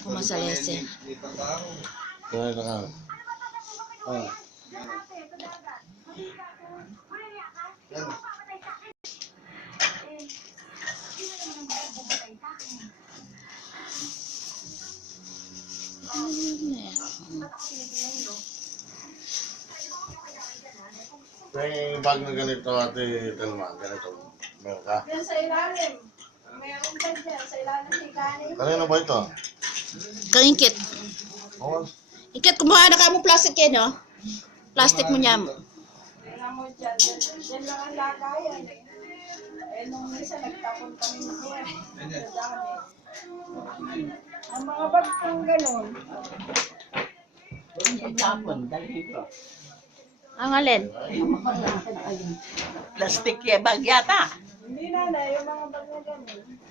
Pumasalese. Kaya ka. Oh. Yung bag na ganito, Ate Telma, ganito. Meron ka? Yan sa ilalim. Meron pa dyan. Sa ilalim ni kanin. Kanino ba ito? Kangingkit. Oh, Ikit, kumuha na ka mo plastic yan, no? Plastic mo niya mo. Tingnan mo dyan. Dyan lang ang lagayan. Eh, nung isa nagtapon kami niya. Sa dami. Ang mga bag kong ganun. Tapon, dali ko. Ang alin? Plastic ya bag yata. Hindi na, yung mga bag na ganun.